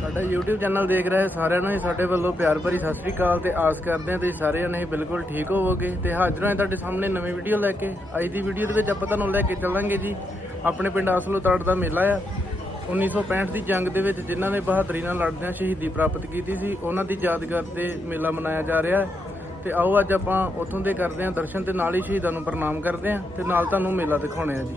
ਸਾਡਾ YouTube channel ਦੇਖ ਰਹੇ ਸਾਰਿਆਂ ਨੂੰ ਹੀ, ਸਾਡੇ ਵੱਲੋਂ ਪਿਆਰ ਭਰੀ ਸਤਿ ਸ੍ਰੀ ਅਕਾਲ ਤੇ ਆਸ ਕਰਦੇ ਹਾਂ ਤੁਸੀਂ ਸਾਰੇ ਜਣੇ ਹੀ ਬਿਲਕੁਲ ਠੀਕ ਹੋਵੋਗੇ ਤੇ ਹਾਜ਼ਰ ਹਾਂ ਤੁਹਾਡੇ ਸਾਹਮਣੇ ਨਵੀਂ ਵੀਡੀਓ ਲੈ ਕੇ। ਅੱਜ ਦੀ ਵੀਡੀਓ ਦੇ ਵਿੱਚ ਆਪਾਂ ਤੁਹਾਨੂੰ ਲੈ ਕੇ ਚੱਲਾਂਗੇ ਜੀ। ਆਪਣੇ ਪਿੰਡ ਅਸਲੋ ਤੜ ਦਾ ਮੇਲਾ ਆ। 1965 ਦੀ ਜੰਗ ਦੇ ਵਿੱਚ ਜਿਨ੍ਹਾਂ ਨੇ ਬਹਾਦਰੀ ਨਾਲ ਲੜਦਿਆਂ ਸ਼ਹੀਦੀ ਪ੍ਰਾਪਤ ਕੀਤੀ ਸੀ, ਉਹਨਾਂ ਦੀ ਯਾਦਗਾਰ ਤੇ ਮੇਲਾ ਮਨਾਇਆ ਜਾ ਰਿਹਾ ਹੈ। ਤੇ ਆਓ ਅੱਜ ਆਪਾਂ ਉੱਥੋਂ ਦੇ ਕਰਦੇ ਹਾਂ ਦਰਸ਼ਨ ਤੇ ਨਾਲ ਹੀ ਸ਼ਹੀਦਾਂ ਨੂੰ ਪ੍ਰਣਾਮ ਕਰਦੇ ਹਾਂ ਤੇ ਨਾਲ ਤੁਹਾਨੂੰ ਮੇਲਾ ਦਿਖਾਉਣੇ ਆ ਜੀ।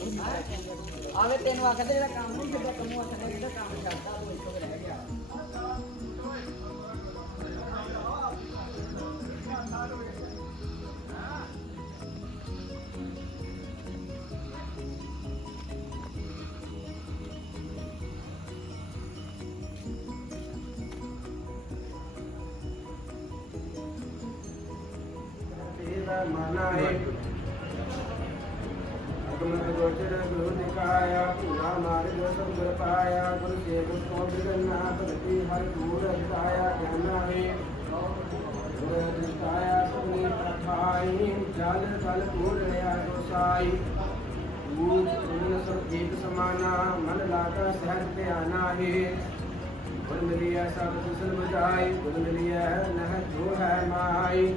ਆਵੇ ਤੈਨੂੰ ਆਖਦੇ ਜਿਹੜਾ ਕੰਮ ਨਹੀਂ ਕਰਦਾ ਤੈਨੂੰ ਆਖਦੇ ਜਿਹੜਾ ਕੰਮ ਕਰਦਾ ਉਹ ਇੱਥੋਂ ਰਹਿ ਗਿਆ। ਤੇਰਾ ਮਨਾ ਹੈ ਅਗਮਨ ਗੋਚਰ ਗੁਰੂ ਨਿਕਾਇਆ ਪੂਰਾ ਮਾਰਗ ਸੰਗਰ ਪਾਇਆ ਗੁਰ ਸੇਵ ਕੋ ਬਿਗਨਾ ਭਗਤੀ ਹਰ ਦੂਰ ਹਟਾਇਆ ਗਿਆਨਾ ਹੈ ਗੁਰ ਦਿਸਤਾਇਆ ਸੁਨੀ ਪ੍ਰਖਾਈ ਜਲ ਫਲ ਪੂਰ ਰਿਆ ਗੋਸਾਈ ਊਜ ਸੁਨ ਸਭ ਏਕ ਸਮਾਨਾ ਮਨ ਲਾਗਾ ਸਹਿਜ ਧਿਆਨਾ ਹੈ ਗੁਰ ਮਿਲਿਆ ਸਭ ਕੁਸਲ ਬਜਾਈ ਗੁਰ ਮਿਲਿਆ ਨਹ ਜੋ ਹੈ ਮਾਈ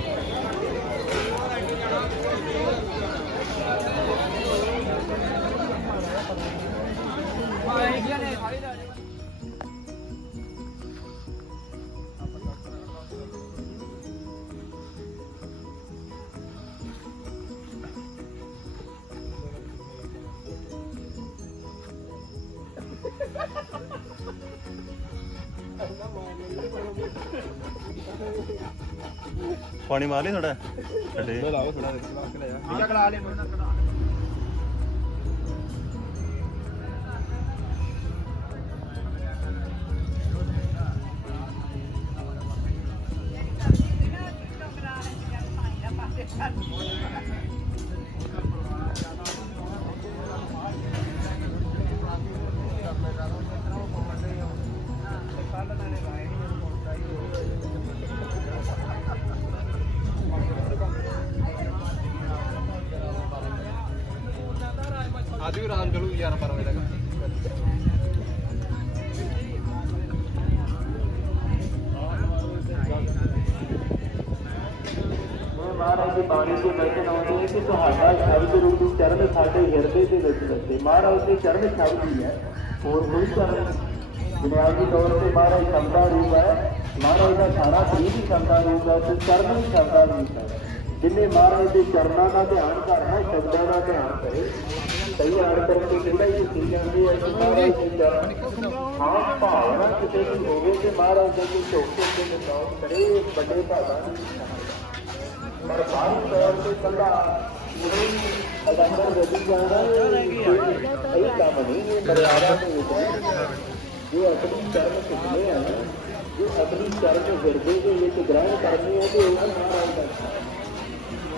ਪਾਣੀ ਮਾਰ ਲਈ ਥੋੜਾ ਛੱਡੇ ਲਾਓ ਥੋੜਾ ਠੀਕ ਕਰਾ ਲੈ ਅੱਜ ਵੀ ਰਾਤ ਚਲੂ 11 12 ਵਜੇ ਤੱਕ। ਮਹਾਰਾਜ ਦੀ ਬਾਣੀ ਤੋਂ ਬਚਨ ਆਉਂਦੇ ਹੈ ਕਿ ਤੁਹਾਡਾ ਸ਼ਬਦ ਰੂਪੀ ਚਰਨ ਸਾਡੇ ਹਿਰਦੇ ਦੇ ਵਿੱਚ ਲੱਗੇ ਮਹਾਰਾਜ ਦੇ ਚਰਨ ਸ਼ਬਦ ਹੀ ਹੈ, ਹੋਰ ਕੋਈ ਚਰਨ ਬੁਨਿਆਦੀ ਤੌਰ ਤੇ ਮਹਾਰਾਜ ਸ਼ਬਦਾ ਰੂਪ ਹੈ, ਮਹਾਰਾਜ ਦਾ ਸਾਰਾ ਸਰੀਰ ਹੀ ਸ਼ਬਦਾ ਰੂਪ ਹੈ ਤੇ ਚਰਨ ਵੀ ਸ਼ਬਦਾ ਰੂਪ ਹੈ। ਜਿੰਨੇ ਮਹਾਰਾਜ ਦੇ ਚਰਨਾਂ ਦਾ ਧਿਆਨ ਕਰਨਾ ਸ਼ਬਦਾਂ ਦਾ ਧਿਆਨ ਕਰੇ। ਸਹੀ ਆੜ ਕਰਕੇ ਕਿੰਨਾ ਹੀ ਸੀ ਜਾਂਦੀ ਹੈ ਕਿ ਮਹਾਰਾਜ ਦੇ ਚਰਨ ਹਾਂ ਭਾਵਨਾ ਕਿਸੇ ਦੀ ਹੋਵੇ ਤੇ ਮਹਾਰਾਜ ਦੇ ਕੋਈ ਝੋਕੇ ਦੇ ਨਿਕਾਲ ਕਰੇ, ਵੱਡੇ ਭਾਗਾਂ ਦੀ ਪਰ ਬਾਹਰੀ ਤੌਰ ਤੇ ਕੱਲਾ ਅਗੰਦਰ ਵਧੀ ਜਾਣਾ ਇਹ ਕੰਮ ਨਹੀਂ ਇਹ ਮਰਿਆਦਾ ਦੇ ਵਿੱਚ ਜੋ ਆਪਣੀ ਕਰਮ ਸੁਣਨੇ ਆ ਜੋ ਆਪਣੀ ਕਰਮ ਹਿਰਦੇ ਦੇ ਵਿੱਚ ਗ੍ਰਹਿਣ ਕਰਨੀ ਹੈ ਤੇ ਉਹ ਮਹਾਰਾਜ ਦਾ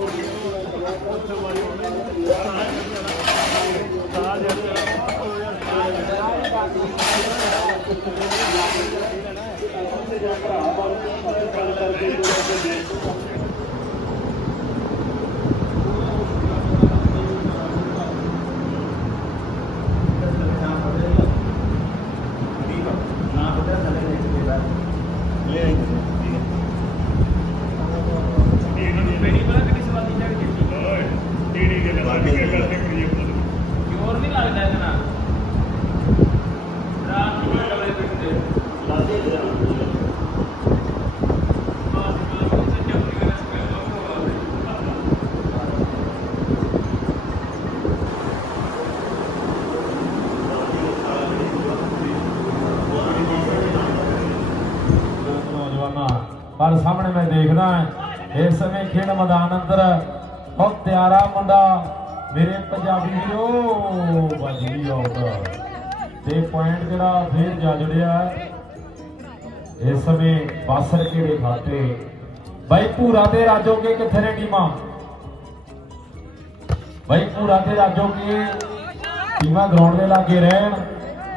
ਤੇ ਤੁਮਨੇ ਤੇ ਕੀਤੀ ਹੋਈ ਨਹੀਂ ਤੇ ਕੀਤੀ ਲੈ ਆਈ ਠੀਕ ਹੈ ਜ਼ੋਰ ਨਹੀਂ ਲੱਗਦਾ ਇਹਦੇ ਨਾਲ ਰਾਤ ਨੂੰ ਕਮਰੇ ਪਿੱਟਦੇ ਨੌਜਵਾਨਾਂ ਪਰ ਸਾਹਮਣੇ ਮੈਂ ਦੇਖਦਾ ਇਸ ਸਮੇਂ ਖੇਡ ਮੈਦਾਨ ਅੰਦਰ ਬਹੁਤ ਪਿਆਰਾ ਮੁੰਡਾ, ਮੇਰੇ ਪੰਜਾਬੀ ਵੀਰੋ ਵੱਜਦੀ ਆਊਟ ਤੇ ਪੁਆਇੰਟ ਜਿਹੜਾ ਫੇਰ ਜਾ ਜੁੜਿਆ ਇਸ ਸਮੇਂ ਬਾਸਰ ਕਿਹੜੇ ਖਾਤੇ ਬਾਈ ਪੂਰਾ ਤੇ ਰਾਜੋਗੇ ਕਿੱਥੇ ਨੇ ਟੀਮਾਂ? ਬਾਈ ਪੂਰਾ ਤੇ ਰਾਜੋਗੇ ਟੀਮਾਂ ਗਰਾਊਂਡ ਦੇ ਲਾਗੇ ਰਹਿਣ।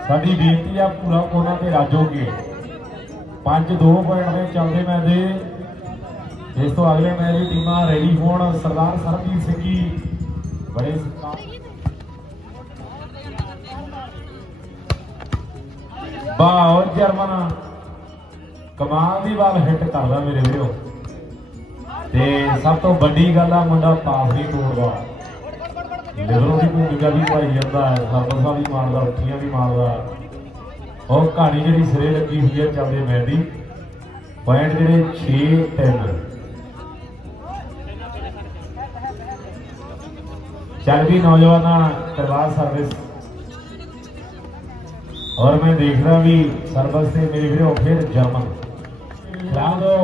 ਸਾਡੀ ਬੇਨਤੀ ਆ ਪੂਰਾ ਕੋਨਾ ਤੇ ਰਾਜੋਗੇ ਪੰਜ ਦੋ ਪੁਆਇੰਟ ਦੇ ਚੱਲਦੇ ਮੈਚ। ਦੇ ਇਸ ਤੋਂ ਅਗਲੇ ਮੈਚ ਦੀ ਟੀਮਾਂ ਰੈਡੀ ਹੋਣ। ਸਰਦਾਰ ਸਰਬਜੀਤ ਸਿੰਘ ਜੀ ਬੜੇ ਸਤਿਕਾਰ। ਬਾਹਰ ਜਰਮਨ। ਕਮਾਲ ਦੀ ਬਾਲ ਹਿੱਟ ਕਰਦਾ ਮੇਰੇ ਵੀਰੋ। ਤੇ ਸਭ ਤੋਂ ਵੱਡੀ ਗੱਲ ਆ ਮੁੰਡਾ ਪਾਸ ਵੀ ਤੋੜਦਾ। ਲਿਵਰੋਂ ਦੀ ਭੂਮਿਕਾ ਵੀ ਭਾਈ ਜਾਂਦਾ। ਹੈ ਸਰਬਸਾ ਵੀ ਮਾਰਦਾ ਉੱਠੀਆਂ ਵੀ ਮਾਰਦਾ। ਉਹ ਕਹਾਣੀ ਜਿਹੜੀ ਸਿਰੇ ਲੱਗੀ ਹੋਈ ਹੈ, ਚੱਲਦੇ ਮੈਚ ਦੀ ਪੁਆਇੰਟ ਜਿਹੜੇ 6 3 ਚੱਲ ਵੀ ਨੌਜਵਾਨਾਂ ਕਰਵਾ ਸਰਵਿਸ ਔਰ ਮੈਂ ਦੇਖਦਾ ਵੀ ਸਰਵਿਸ ਤੇ ਮੇਰੇ ਵੀਰੋ ਫਿਰ ਜਰਮਨ ਖਿਲਾਦੋ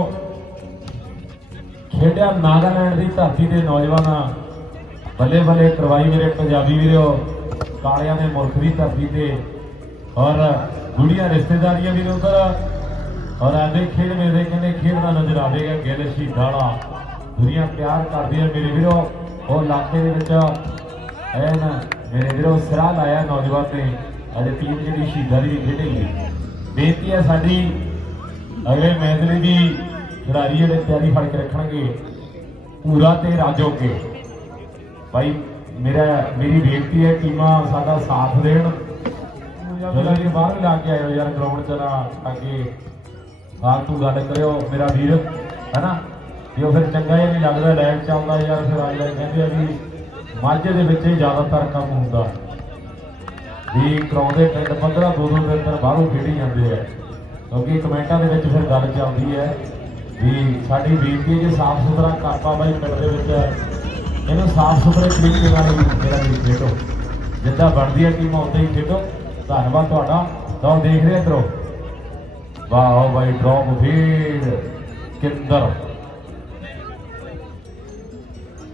ਖੇਡਿਆ ਨਾਗਾਲੈਂਡ ਦੀ ਧਰਤੀ ਦੇ ਨੌਜਵਾਨਾਂ। ਬੱਲੇ ਬੱਲੇ ਕਰਵਾਈ ਮੇਰੇ ਪੰਜਾਬੀ ਵੀਰੋ। ਕਾਲਿਆਂ ਦੇ ਮੁਲਕ ਦੀ ਧਰਤੀ ਤੇ। ਔਰ ਗੁੜੀਆਂ ਰਿਸ਼ਤੇਦਾਰੀਆਂ ਵੀ ਨੇ ਉਧਰ। ਔਰ ਆਦੇ ਖੇਡ ਮੇਰੇ ਕਹਿੰਦੇ ਖੇਡ ਦਾ ਨਜ਼ਰ ਆਵੇਗਾ, ਗਿੱਲ ਸ਼ਹੀਦਾਲਾ ਦੁਨੀਆ ਪਿਆਰ ਕਰਦੀ ਹੈ ਮੇਰੇ ਵੀਰੋ। ਉਹ ਇਲਾਕੇ ਦੇ ਵਿੱਚ ਐਨ ਮੇਰੇ ਵੀਰੋ ਸਿਰਾ ਲਾਇਆ ਨੌਜਵਾਨ ਨੇ। ਅਜੇ ਟੀਮ ਜਿਹੜੀ ਸ਼ਹੀਦਾਂ ਦੀ ਖੇਡੇਗੀ। ਬੇਨਤੀ ਹੈ ਸਾਡੀ, ਅਗਲੇ ਮੈਚ ਲਈ ਵੀ ਖਿਡਾਰੀ ਜਿਹੜੇ ਤਿਆਰੀ ਫੜ ਕੇ ਰੱਖਣਗੇ, ਪੂਰਾ ਤੇ ਰਾਜੋ ਕੇ। ਭਾਈ, ਮੇਰਾ, ਮੇਰੀ ਬੇਨਤੀ ਹੈ, ਟੀਮਾਂ ਸਾਡਾ ਸਾਥ ਦੇਣ। ਜਦੋਂ ਜੀ ਬਾਹਰ ਲਾ ਕੇ ਆਇਓ ਯਾਰ ਗਰਾਊਂਡ 'ਚ ਨਾ ਅੱਗੇ ਫਾਲਤੂ ਗੱਲ ਕਰਿਓ, ਮੇਰਾ ਵੀਰ, ਹੈਨਾ? ਜੇ ਉਹ ਫਿਰ ਚੰਗਾ ਹੀ ਨਹੀਂ ਲੱਗਦਾ ਲੈਣ ਚ ਆਉਂਦਾ ਯਾਰ ਫਿਰ ਆਈ ਕਹਿੰਦੇ ਆ ਵੀ ਮਾਝੇ ਦੇ ਵਿੱਚ ਹੀ ਜ਼ਿਆਦਾਤਰ ਕੰਮ ਹੁੰਦਾ। ਵੀ ਕਰਾਉਂਦੇ ਪਿੰਡ 15 ਦੋ ਦੋ ਦਿਨ ਤੱਕ ਬਾਹਰੋਂ ਖੇਡੀ ਜਾਂਦੇ ਆ। ਕਿਉਂਕਿ ਕਮੈਂਟਾਂ ਦੇ ਵਿੱਚ ਫਿਰ ਗੱਲ ਚੱਲਦੀ ਹੈ ਵੀ ਸਾਡੀ ਬੇਨਤੀ ਹੈ ਜੇ ਸਾਫ਼ ਸੁਥਰਾ ਕਰਪਾ ਬਾਈ ਪਿੰਡ ਦੇ ਵਿੱਚ, ਇਹਨੂੰ ਸਾਫ਼ ਸੁਥਰੇ ਤਰੀਕੇ ਨਾਲ ਮੇਰਾ ਵੀ ਖੇਡੋ। ਜਿੱਦਾਂ ਬਣਦੀ ਹੈ ਟੀਮ, ਉਦਾਂ ਹੀ ਖੇਡੋ। ਧੰਨਵਾਦ ਤੁਹਾਡਾ। ਲਓ ਦੇਖ ਰਹੇ ਇਧਰੋਂ। ਵਾਹ ਬਾਈ ਡ੍ਰੌਪ ਫੀਡ ਕਿੰਦਰ।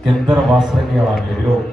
ਕਿੰਦਰ ਵਾਸਰਗੇ ਵਾਲਾ ਵੀਰੋ।